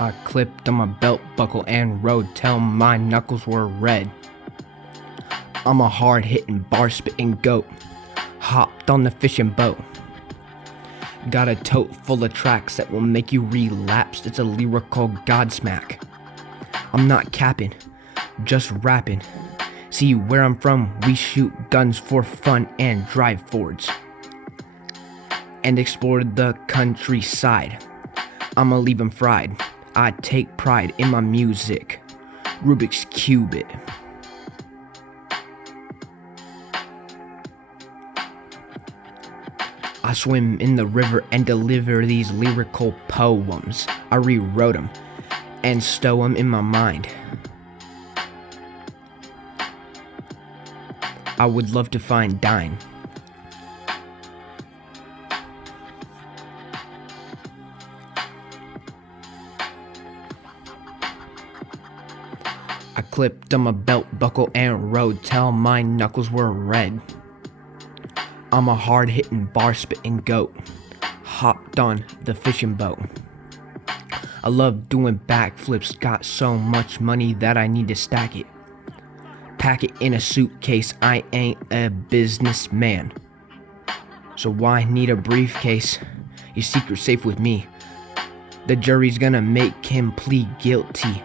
I clipped on my belt buckle and rode till my knuckles were red. I'm a hard-hitting, bar-spitting goat, hopped on the fishing boat. Got a tote full of tracks that will make you relapse. It's a lyrical godsmack. I'm not capping, just rapping. See where I'm from, we shoot guns for fun and drive Fords and explore the countryside. I'ma leave 'em fried. I take pride in my music. Rubik's Cube it. I swim in the river and deliver these lyrical poems. I rewrote them and stow them in my mind. I would love to find Dine. I clipped on my belt buckle and rode till my knuckles were red. I'm a hard-hitting, bar-spitting goat, hopped on the fishing boat. I love doing backflips, got so much money that I need to stack it. Pack it in a suitcase, I ain't a businessman. So why need a briefcase? Your secret's safe with me. The jury's gonna make him plead guilty.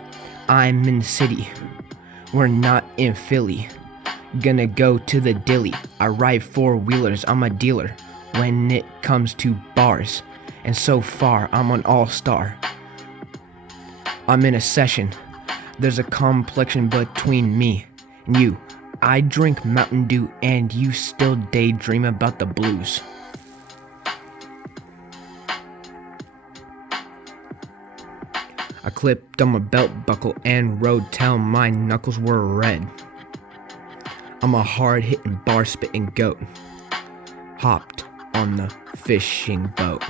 I'm in the city, we're not in Philly. Gonna go to the dilly. I ride four-wheelers, I'm a dealer when it comes to bars. And so far, I'm an all-star. I'm in a session. There's a complexion between me and you. I drink Mountain Dew and you still daydream about the blues. I clipped on my belt buckle and rode till my knuckles were red. I'm a hard-hitting, bar-spitting goat, hopped on the fishing boat.